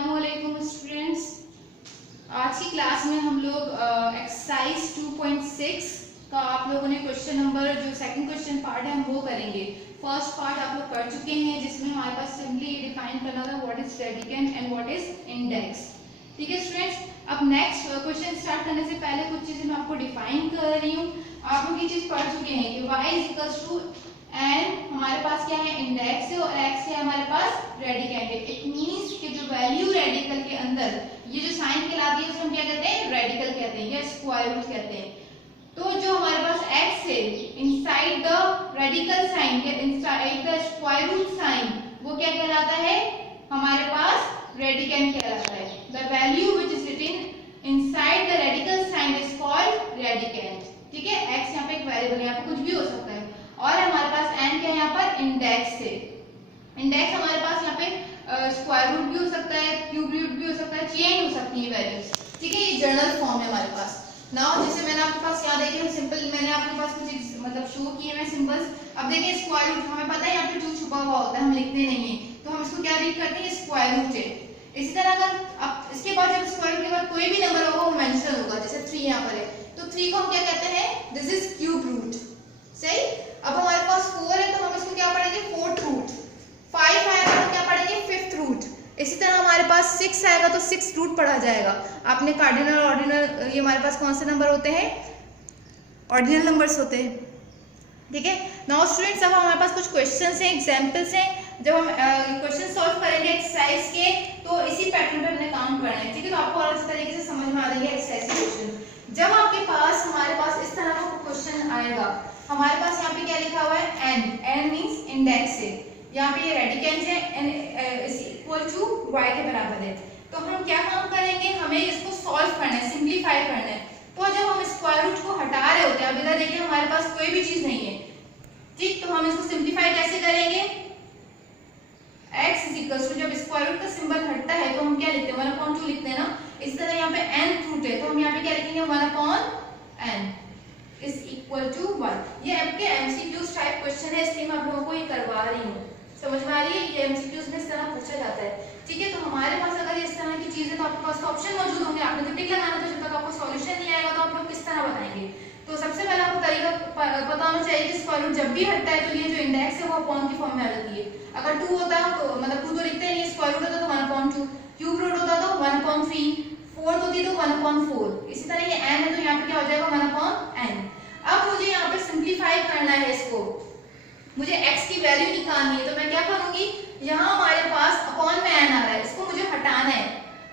अस्सलामुअलैकुम स्टूडेंट्स। आज की क्लास में हम लोग एक्सरसाइज 2.6 का आप लोगों ने क्वेश्चन नंबर जो सेकंड क्वेश्चन पार्ट है हम वो करेंगे। फर्स्ट पार्ट आप लोग कर चुके हैं जिसमें हमारे पास सिंपली डिफाइन करना था what is radicand and what is index. ठीक है स्टूडेंट्स, अब नेक्स्ट क्वेश्चन स्टार्ट करने से पहले कुछ चीजें मैं आपको डिफाइन कर रही हूँ। आप लोग ये चीज पढ़ चुके हैं कि y is equals to n, हमारे पास क्या है इंडेक्स है और x है हमारे पास रेडिकेंट है। इट मींस कि जो वैल्यू रेडिकल के अंदर ये जो साइन कहलाती है उसे हम क्या कहते हैं, रेडिकल कहते हैं या स्क्वायर रूट कहते हैं। तो जो हमारे पास x है इनसाइड द रेडिकल साइन या inside the square root sign वो क्या कहलाता है, हमारे पास रेडिकेंट कहलाता है। The value which is written inside the radical sign is called radicand. ठीक है, x यहाँ पे एक वेरिएबल है, यहाँ पे कुछ भी हो सकता है। और हमारे पास n क्या है यहाँ पर इंडेक्स है। इंडेक्स हमारे पास यहाँ पे स्क्वायर रूट भी हो सकता है, क्यूब रूट भी हो सकता है, चेंज हो सकती है वैल्यूज। ठीक है, ये जनरल फॉर्म है हमारे पास। नाउ जैसे मैंने आपके पास यहाँ देखिए सिंपल मैंने आपके पास कुछ मतलब शो किए हैं सिंबल्स। अब देखिए स्क्वायर रूट हमें पता है यहाँ पे 2 छुपा हुआ होता है, हम लिखते नहीं है तो हम इसको क्या रीड करते हैं, स्क्वायर रूट है। इसी तरह अगर अब इसके बाद जब स्क्वायर रूट के बाद कोई भी नंबर होगा वो मेंशन होगा, जैसे 3 यहाँ पर है तो 3 को हम क्या कहते हैं, दिस इज क्यूब रूट। सही। अब हमारे पास 4 है तो हम इसको क्या पढ़ेंगे, फोर्थ रूट। 5 आएगा तो क्या पढ़ेंगे, फिफ्थ रूट। इसी तरह हमारे पास 6 आएगा तो 6th रूट पढ़ा जाएगा। आपने कार्डिनल ऑर्डिनल ये हमारे पास कौन से नंबर होते हैं, ऑर्डिनल नंबर्स होते हैं। ठीक है, नाउ स्टूडेंट्स अब हमारे पास कुछ क्वेश्चंस हैं, एग्जांपल्स हैं। जब हम क्वेश्चन सॉल्व करेंगे एक्सरसाइज के तो इसी पैटर्न पे अपने काम करना है। ठीक है, तो आपको और अच्छे तरीके से समझ में आ जाएंगे एक्सरसाइज के क्वेश्चन। जब आपके पास हमारे पास इस तरह का क्वेश्चन आएगा, हमारे पास यहाँ पे क्या लिखा हुआ है, n मींस इंडेक्स है, यहाँ पे ये रेडिकेंट है, n is equal to y के बराबर है। तो हम क्या काम करेंगे, हमें इसको सॉल्व करना है, सिंपलीफाई करना है। तो जब हम स्क्वायर रूट को हटा रहे होते हैं, अब इधर देखिए हमारे पास कोई भी चीज नहीं है। ठीक, तो हम इसको सिंपलीफाई कैसे करेंगे, x इज इक्वल टू जब स्क्वायर रूट का सिंबल हटता है तो हम क्या लिखते हैं, 1/2 लिखते हैं ना। इस तरह यहाँ पे n रूट है तो हम यहाँ पे क्या लिखेंगे, 1/n is equal to 1। ये आपके MCQs टाइप क्वेश्चन है, इसलिए मैं आप लोगों को ये करवा रही हूँ। समझ में आ रही है, ये MCQs में इस तरह पूछा जाता है। ठीक है, तो हमारे पास अगर इस तरह की चीजें तो आपके पास ऑप्शन मौजूद होंगे, आपने तो टिक लगाना था, जब तक आपको सॉल्यूशन नहीं आएगा तो आप लोग किस तरह बनाएंगे। तो सबसे पहले आपको तरीका पता होना चाहिए कि स्क्वायर रूट जब भी हटता है तो ये जो इंडेक्स है वो अपॉन की फॉर्म में आ जाती है। अगर 2 होता है तो मतलब 2 तो लिखते हैं नहीं, स्क्वायर रूट होता तो 1/2, क्यूब रूट होता तो 1/3, फोर्थ होती तो 1/4। इसी तरह ये n है तो यहाँ पे क्या हो जाएगा, 1/n। अब मुझे यहाँ पे सिंपलीफाई करना है इसको, मुझे x की वैल्यू निकालनी है। तो मैं क्या करूंगी, यहाँ हमारे पास अपॉन में n आ रहा है, इसको मुझे हटाना है।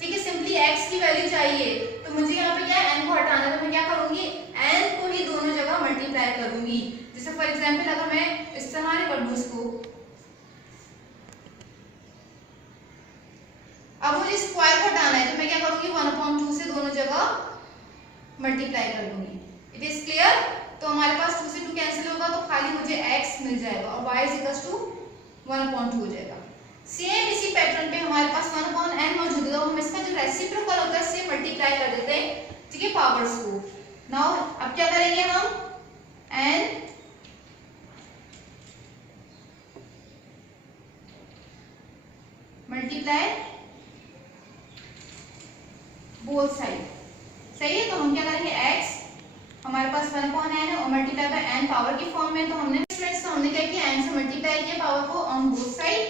ठीक है, सिंपली x की वैल्यू चाहिए तो मुझे यहाँ पे क्या है, n को हटाना है। तो मैं क्या करूंगी, n को ही दोनों जगह मल्टीप्लाई करूंगी। जैसे फॉर एग्जाम्पल अगर मैं इस तरह कर दूं इसको, अब मुझे स्क्वायर को हटाना है तो मैं क्या करूंगी, 1/2 से दोनों जगह मल्टीप्लाई कर दूंगी। It is clear. तो हमारे पास 2 से 2 कैंसिल होगा तो खाली मुझे x मिल जाएगा और y इज इक्वल टू 1/2 हो जाएगा। सेम इसी पैटर्न पे हमारे पास 1/n मौजूद है तो हम इसका जो रेसिप्रोकल होता है इससे मल्टीप्लाई कर देते हैं। ठीक है, पावर्स को। नाउ अब क्या करेंगे हम, n मल्टीप्लाई बोथ साइड। सही है, तो हम क्या करेंगे, x हमारे पास 1/n है और मल्टीप्लाई बाय n पावर की फॉर्म में। तो हमने स्टूडेंट्स तो हमने क्या किया, n से मल्टीप्लाई किया पावर को ऑन बोथ साइड।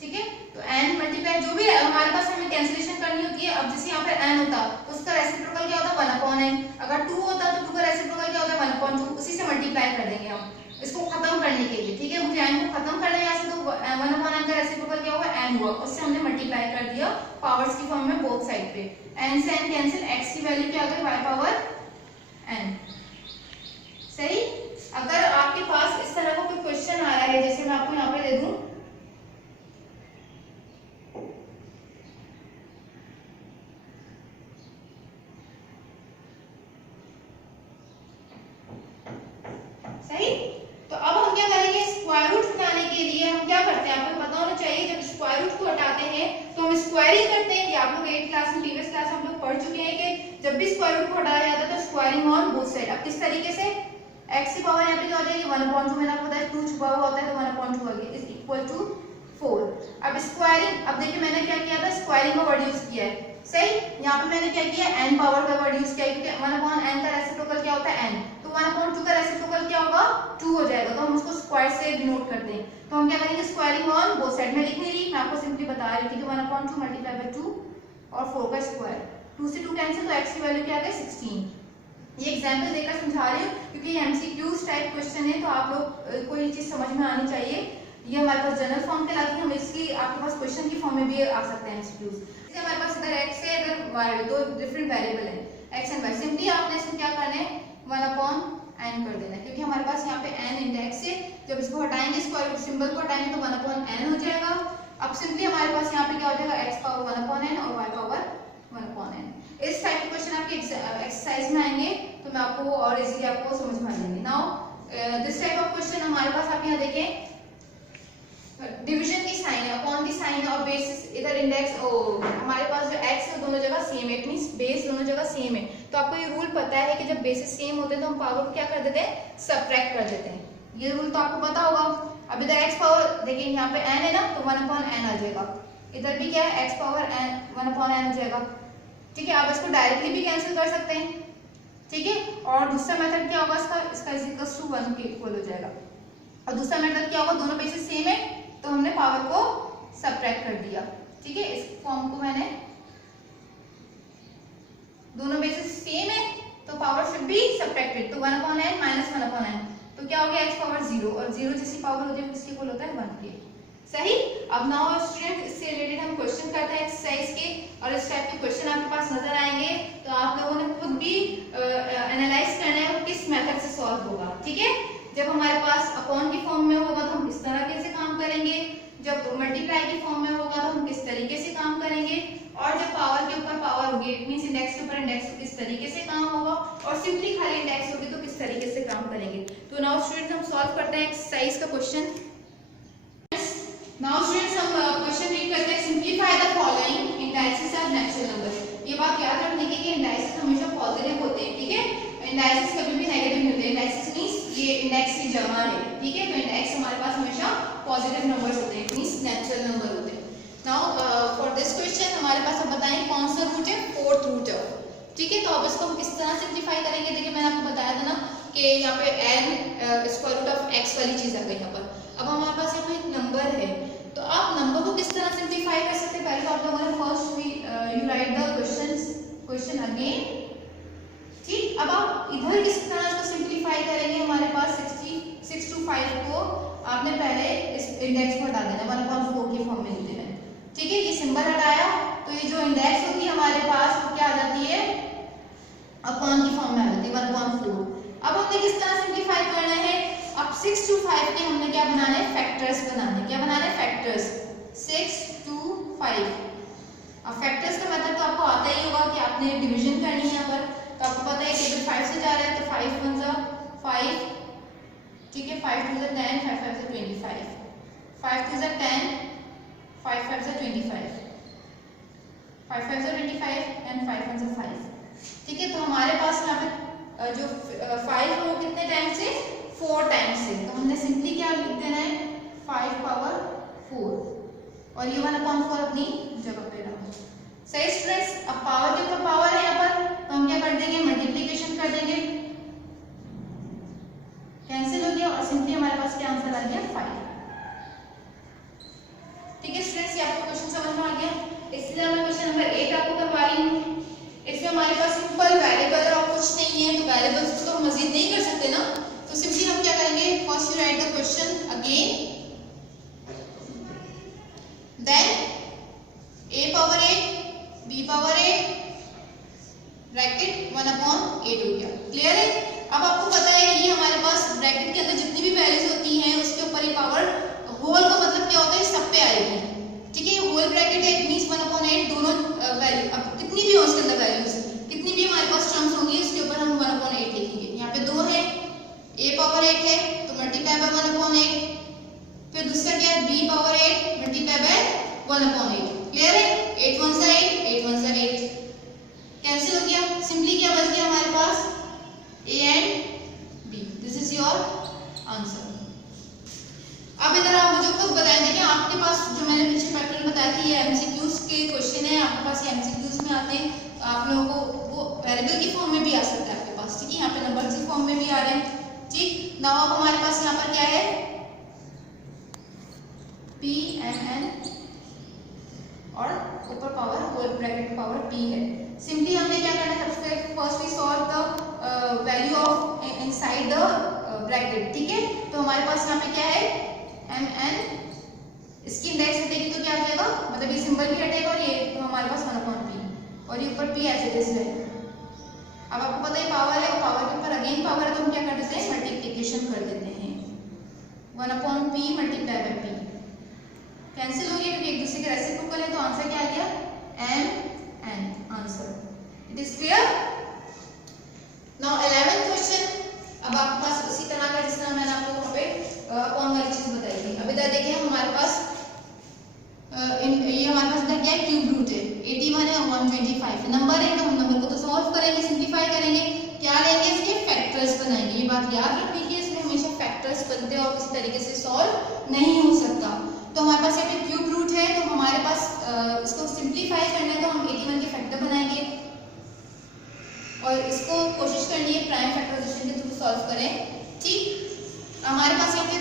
ठीक है, तो n मल्टीप्लाई जो भी हमारे पास हमें कैंसिलेशन करनी होती है। अब जैसे यहाँ पर n होता तो उसका रेसिप्रोकल क्या होता, 1/n। अगर 2 होता तो 2 का रेसिप्रोकल क्या होता, 1/2। उसी से मल्टीप्लाई कर देंगे हम इसको खत्म करने के लिए। ठीक है, मुझे n को खत्म करना है यहाँ से, तो 1/n का रेसिप्रोकल क्या हुआ, n हुआ, उससे हमने मल्टीप्लाई कर दिया पावर्स की फॉर्म में बोथ साइड पे। n से n कैंसिल, x की वैल्यू क्या आ गई, y पावर n। सही। अगर आपके पास इस तरह का कोई क्वेश्चन आ रहा है, जैसे मैं आपको यहाँ पे दे दूं, सही। तो अब हम क्या करेंगे, स्क्वायर रूट हटाने के लिए हम क्या करते हैं, आपको पता होना चाहिए जब स्क्वायर रूट को हटाते हैं तो हम स्क्वायरिंग करते हैं। कि आप लोग 8th क्लास में प्रीवियस क्लास में हम लोग पढ़ चुके हैं कि जब भी स्क्वायर रूट को हटाया जाता है तो स्क्वायरिंग ऑन बोथ साइड। अब किस तरीके से, x की पावर यहाँ पे क्या हो जाएगी, 1/2, मैंने आपको बताया 2 छुपा हुआ होता है तो 1/2 हो गया इज इक्वल टू 4। अब स्क्वायरिंग, अब देखिए मैंने क्या किया था, स्क्वायरिंग का वर्ड यूज किया है, सही। यहाँ पे मैंने क्या किया, n पावर का वर्ड यूज किया है, क्योंकि 1/n का रेसिप्रोकल क्या होता है n, तो 1/2 का रेसिप्रोकल क्या होगा 2 हो जाएगा, तो हम उसको स्क्वायर से डिनोट करते हैं। तो हम क्या करेंगे, स्क्वायरिंग ऑन बोथ साइड में लिख नहीं रही, मैं आपको सिंपली बता रही थी कि 1/2 मल्टीप्लाई बाय 2 और 4 का स्क्वायर, 2 से 2 कैंसिल, तो x की वैल्यू क्या आ गई 16। ये एग्जांपल देकर समझा रही हूँ क्योंकि ये एमसीक्यूज टाइप क्वेश्चन है, तो आप लोग को ये चीज समझ में आनी चाहिए। ये हमारे पास जनरल फॉर्म के लाती है, हम इसकी आपके पास क्वेश्चन की फॉर्म में भी आ सकते हैं एमसीक्यूज। जैसे हमारे पास इधर x है, इधर y है, दो डिफरेंट वेरिएबल है x एंड y, सिंपली आपने इसको क्या करना है 1/n कर देना है, क्योंकि हमारे पास यहाँ पे n इंडेक्स है, जब इसको हटाएंगे स्क्वायर रूट सिंबल को हटाएंगे तो 1/n हो जाएगा। अब सिंपली हमारे पास यहाँ पे क्या हो जाएगा, x पावर 1/n और y पावर 1/n। इस टाइप के क्वेश्चन आपके एक्सरसाइज में आएंगे तो मैं आपको और इजीली आपको समझ में आ जाएंगे। Now this type of question हमारे पास आप यहाँ देखें, डिवीजन की साइन है, अपॉन की साइन है और बेसिस इधर इंडेक्स, हमारे पास जो x है दोनों जगह सेम है, इट मींस बेस दोनों जगह सेम है। तो आपको ये रूल पता है कि जब बेसिस सेम होते हैं तो हम पावर को क्या कर देते हैं, सबट्रैक्ट कर देते हैं, ये रूल तो आपको पता होगा। अब इधर x पावर देखिए यहाँ पे n है ना, तो 1/n आ जाएगा, इधर भी क्या है x पावर n 1/n हो जाएगा, ठीक है। आप इसको डायरेक्टली भी कैंसिल कर सकते हैं, ठीक है। और दूसरा मेथड क्या होगा इसका इज इक्वल टू 1 के इक्वल हो जाएगा। और दूसरा मेथड क्या होगा, दोनों बेसिस सेम है तो हमने पावर को सबट्रैक्ट कर दिया, ठीक है। इस फॉर्म को मैंने, दोनों बेसिस सेम है तो पावर शुड बी सबट्रैक्टेड, तो 1/n माइनस 1/n, तो क्या हो गया x पावर 0, और 0 जैसी पावर होती है किसके इक्वल होता है 1 के, सही। अब नाउ स्टूडेंट इससे रिलेटेड हम क्वेश्चन करते हैं एक्सरसाइज के, और इस टाइप के क्वेश्चन आपके पास नजर आएंगे तो आप लोगों ने खुद भी एनालाइज करना है किस मेथड से सॉल्व होगा, ठीक है। जब हमारे पास अपॉन की फॉर्म में होगा तो हम किस तरह से काम करेंगे, जब मल्टीप्लाई की फॉर्म में होगा तो हम किस तरीके से काम करेंगे, और जब पावर के ऊपर पावर होगी इट मींस इंडेक्स के ऊपर इंडेक्स, तो किस तरीके से काम होगा, और सिंपली खाली इंडेक्स होगी तो किस तरीके से काम करेंगे। तो नाउ स्टूडेंट्स हम सॉल्व करते हैं एक्सरसाइज का क्वेश्चन। नाउ स्टूडेंट्स हम क्वेश्चन रीड करते हैं, simplify the following indices of natural numbers. ये बात याद रखने की कि इंडाइसेस हमेशा पॉजिटिव होते हैं, ठीक है, इंडाइसेस कभी भी नेगेटिव नहीं होते। इंडाइसेस मींस ये इंडेक्स की जमा है, ठीक है, तो इंडेक्स हमारे पास हमेशा पॉजिटिव नंबर्स होते हैं, मींस नेचुरल नंबर होते हैं। नाउ फॉर दिस क्वेश्चन हमारे पास अब बताएं कौन सा रूट है, फोर्थ रूट है, ठीक है। तो अब इसको हम किस तरह सिंपलीफाई करेंगे, देखिए मैंने आपको बताया था ना कि यहाँ पे n square root of x वाली चीज आ गई यहाँ पर। अब हमारे पास यहाँ पे एक नंबर है, तो आप नंबर को किस तरह सिंपलीफाई कर सकते हैं, पहले तो आप लोगों ने first you write the question again, ठीक। अब आप इधर किस तरह इसको सिंपलीफाई करेंगे, हमारे पास 6 to 5 को आपने पहले इस इंडेक्स को हटा देना, 1/4 की फॉर्म में लिख देना है, ठीक है। ये सिंबल हटाया तो ये जो इंडेक्स होती है हमारे पास वो क्या आ जाती है, अपॉन की फॉर्म में आ जाती है 1/4। अब हमने किस तरह सिंपलीफाई करना है, अब 6 to 5 के हमने क्या बनाना है, फैक्टर्स बनाने, क्या बनाना है, फैक्टर्स 6 to 5। अब फैक्टर्स का मेथड तो आपको आता ही होगा कि आपने डिवीजन करनी है यहाँ पर, तो आपको पता है टेबल 5 से जा रहा है तो 5 1 जा 5, ठीक है, 5 2 जा 10, 5 5 जा 25, 5 2 जा 10, 5 5 जा 25, 5 5 जा 25 एंड 5 1 जा 5, ठीक है। तो हमारे पास यहाँ पे जो 5 हो कितने टाइम से, 4 टाइम से, तो हमने सिंपली क्या लिख देना है 5 पावर 4 और ये 1/4 अपनी जगह पे रहा, सही स्टूडेंट्स। अब पावर के ऊपर पावर है यहाँ पर, तो हम क्या कर देंगे, मल्टीप्लिकेशन कर देंगे, कैंसिल हो गया और सिंपली हमारे पास क्या आंसर आ गया 5, ठीक है स्टूडेंट्स। ये आपको क्वेश्चन समझ में आ गया, इसलिए मैं क्वेश्चन नंबर 8 आपको करवा रही हूँ। इसमें हमारे पास सिंपल वेरिएबल और कुछ नहीं है, तो वेरिएबल्स को हम मजीद नहीं कर सकते ना, तो सिंपली हम क्या करेंगे, first you write the question again, then a power 8 b power 8 bracket 1/8 हो गया, क्लियर है। अब आपको पता है ये हमारे पास ब्रैकेट के अंदर जितनी भी वैल्यूज होती हैं उसके ऊपर ये पावर, होल का मतलब क्या होता है, सब पे आएगी, ठीक है। होल ब्रैकेट है, इट मींस 1/8 दोनों वैल्यू, अब कितनी भी हो उसके अंदर वैल्यूज, कितनी भी हमारे पास टर्म्स होंगी उसके ऊपर हम 1/8 लिखेंगे। यहाँ पे 2 है, a पावर 8 है तो मल्टीप्लाई बाय 1/8, फिर दूसरा क्या है, b power 8 multiply by 1/8, clear है। 8 1 जा 8, 8 1 जा 8, कैंसिल हो गया, सिंपली क्या बच गया हमारे पास, a and b, this is your answer. अब इधर आप मुझे खुद बताएंगे कि आप आपके पास जो मैंने पीछे पैटर्न बताया था, ये एमसीक्यूज के क्वेश्चन है, आपके पास ये एमसीक्यूज में आते हैं। आप लोगों को वो वेरिएबल की फॉर्म में भी आ सकता है आपके पास, ठीक है, यहाँ पे नंबर की फॉर्म में भी आ रहे हैं, ठीक। नाउ अब हमारे पास यहाँ पर क्या है, पी एम एन और ऊपर power whole bracket power P है। सिंपली हमने क्या करना है, सबसे first we solve the value of inside the bracket, ठीक है। तो हमारे पास यहाँ पे क्या है, एम एन, इसकी इंडेक्स हटेगी तो क्या आ जाएगा, मतलब ये सिंबल भी हटेगा और ये तो हमारे पास 1/p और ये ऊपर p एज इट इज है। अब आपको पता है पावर है, पावर के ऊपर अगेन पावर है, तो हम क्या कर देते हैं, मल्टीप्लिकेशन कर देते हैं, 1/p multiply by p cancel हो गया क्योंकि एक दूसरे के रेसिप्रोकल है, तो आंसर क्या आ गया, M N answer. It is clear. Now 11th question, अब आपके पास उसी तरह का जिस तरह मैंने आपको वहाँ पे कौन वाली चीज बताई थी। अब इधर देखिए हमारे पास ये हमारे पास क्या है, क्यूब रूट है, 81 है और 125 है, नंबर है, तो हम नंबर को तो सॉल्व करेंगे, सिंप्लीफाई करेंगे, क्या लेंगे, इसके फैक्टर्स बनाएंगे। ये बात याद रखनी है, इसमें हमेशा फैक्टर्स बनते हैं और किसी तरीके से सॉल्व नहीं हो सकता। तो हमारे पास यहाँ पे क्यूब रूट है, तो हमारे पास इसको सिंप्लीफाई करना है, तो हम 81 के फैक्टर बनाएंगे और इसको कोशिश करनी है प्राइम फैक्टराइजेशन के थ्रू सॉल्व करें, ठीक। हमारे पास यहाँ पे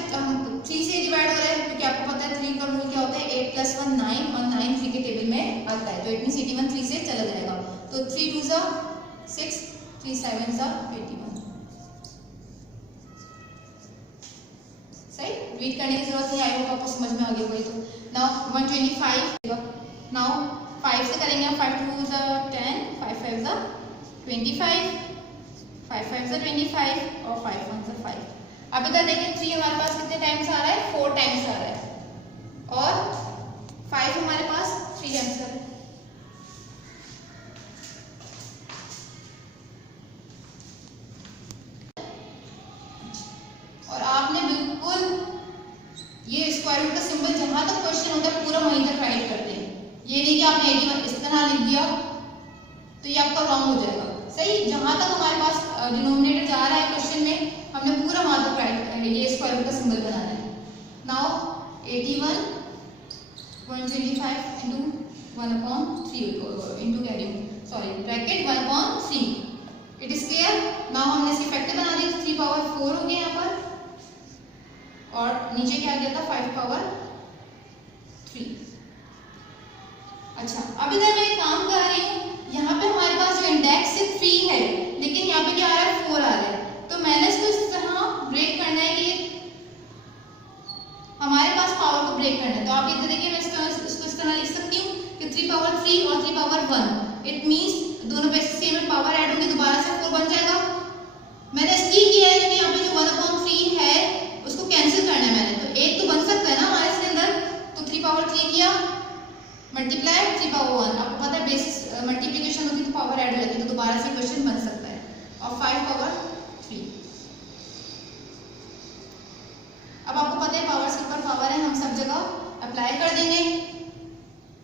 3 से डिवाइड हो रहा है क्योंकि आपको पता है 3 का रूल क्या होता है, 8 + 1 9 और 9 3 के टेबल में आता है, तो इट मींस 81 3 से चला जाएगा, तो 3 2 सा 6, 3 7 सा 81, सही। रीड करने की जरूरत नहीं, आई होप आपको समझ में आ गया होगा। तो नाउ 125, नाउ 5 से करेंगे, 5 2 सा 10, 5 5 सा 25, 5 5 सा 25 और 5 1 सा 5। अब इधर देखें 3 हमारे पास कितने टाइम्स आ रहा है, 4 टाइम्स आ रहा है और 5 हमारे पास 3 टाइम्स आ रहा है। और आपने बिल्कुल ये स्क्वायर रूट का सिंबल जहां तक क्वेश्चन होता है पूरा वहीं तक राइट करते हैं, ये नहीं कि आपने 81 इस तरह लिख दिया तो ये आपका रॉन्ग हो जाएगा, सही। जहां तक हमारे पास डिनोमिनेटर जा रहा है क्वेश्चन में, हमने पूरा वहां तक राइट ये स्क्वायर रूट का सिंबल बनाना है। Now 81 125 into 1/3 into carrying sorry bracket 1/3, it is clear. Now हमने इसके फैक्टर बना दिए, 3 पावर 4 हो गए यहाँ पर और नीचे क्या आ गया था, 5 पावर 3। अच्छा, अब इधर मैं एक काम कर रही हूँ, यहाँ पे हमारे पास जो इंडेक्स है 3 है, लेकिन यहाँ पे क्या आ रहा है, 4 आ रहा है, तो मैंने इसको इस तरह ब्रेक करना है कि हमारे पास पावर को ब्रेक करना है। तो आप इधर देखिए, मैं इसको इस तरह लिख सकती हूँ कि 3 पावर 3 और 3 पावर 1, इट मींस दोनों पे सेम पावर ऐड होंगे, दोबारा से 4 बन जाएगा। मैंने इसलिए किया है क्योंकि यहाँ पे जो 1/3 है उसको कैंसिल करना है मैंने, तो एक तो बन सकता है ना हमारे इसके अंदर, तो 3 पावर 3 किया मल्टीप्लाई 3 पावर 1, आपको पता है बेसिस मल्टीप्लिकेशन होती है तो पावर ऐड हो जाती है, तो दोबारा से क्वेश्चन बन सकता है, और 5 पावर 3। अब आपको पता है पावर्स के ऊपर पावर है, हम सब जगह अप्लाई कर देंगे।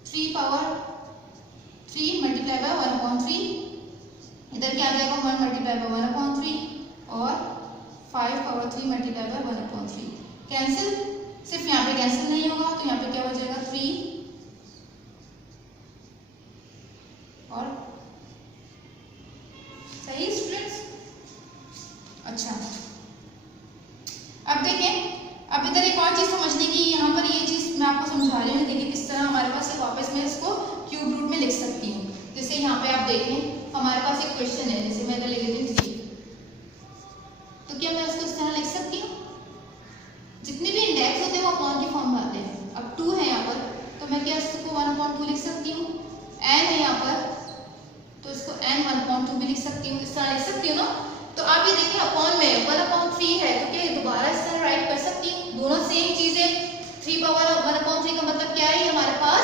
3 पावर 3 मल्टीप्लाई बाय 1/3, इधर क्या आ जाएगा, 1 मल्टीप्लाई बाय 1/3 और 5 पावर 3 मल्टीप्लाई बाय 1/3 कैंसिल, सिर्फ यहाँ पे कैंसिल नहीं होगा, तो यहाँ पे क्या हो जाएगा 3 और सही स्टूडेंट्स। अच्छा, अब देखें, अब इधर एक और चीज समझने की, यहाँ पर ये चीज मैं आपको समझा रही हूँ, देखिए किस तरह हमारे पास एक वापस मैं इसको क्यूब रूट में लिख सकती हूँ। जैसे यहाँ पे आप देखें हमारे पास एक क्वेश्चन है, जैसे मैं इधर लिख देती हूँ 3, तो क्या मैं उसको इस तरह लिख सकती हूँ, जितने भी इंडेक्स होते हैं वो अपॉन की फॉर्म में आते हैं। अब 2 है यहाँ पर, तो मैं क्या इसको 1/2 लिख सकती हूँ, n है यहाँ पर तो इसको n 1/2 भी लिख सकती हूँ, इस तरह लिख सकती हूँ ना। तो आप ये देखिए अपॉन में 1/3 है, तो क्या दोबारा इस तरह राइट कर सकती हूँ, दोनों सेम चीज है। 3 पावर 1/3 का मतलब क्या है, हमारे पास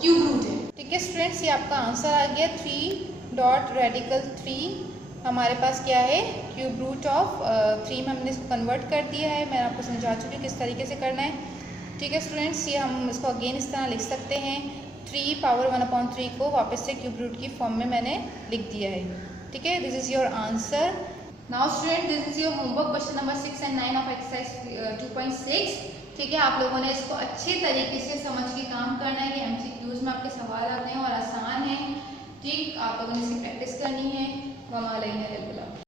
क्यूब रूट है। ठीक है स्टूडेंट्स, ये आपका आंसर आ गया 3.3 हमारे पास क्या है, क्यूब रूट ऑफ 3 में हमने इसको कन्वर्ट कर दिया है, मैं आपको समझा चुकी हूँ किस तरीके से करना है। ठीक है स्टूडेंट्स, ये हम इसको अगेन इस तरह लिख सकते हैं, 3 पावर 1/3 को वापस से क्यूब रूट की फॉर्म में मैंने लिख दिया है। ठीक है, this is your answer. Now student, this is your homework question number 6 and 9 of exercise 2.6। ठीक है, आप लोगों ने इसको अच्छे तरीके से समझ के काम करना है कि एमसीक्यूज में आपके सवाल आते हैं और आसान है। ठीक, आप लोगों ने इसकी प्रैक्टिस करनी है। वमा अलैना इल्लल बलाग।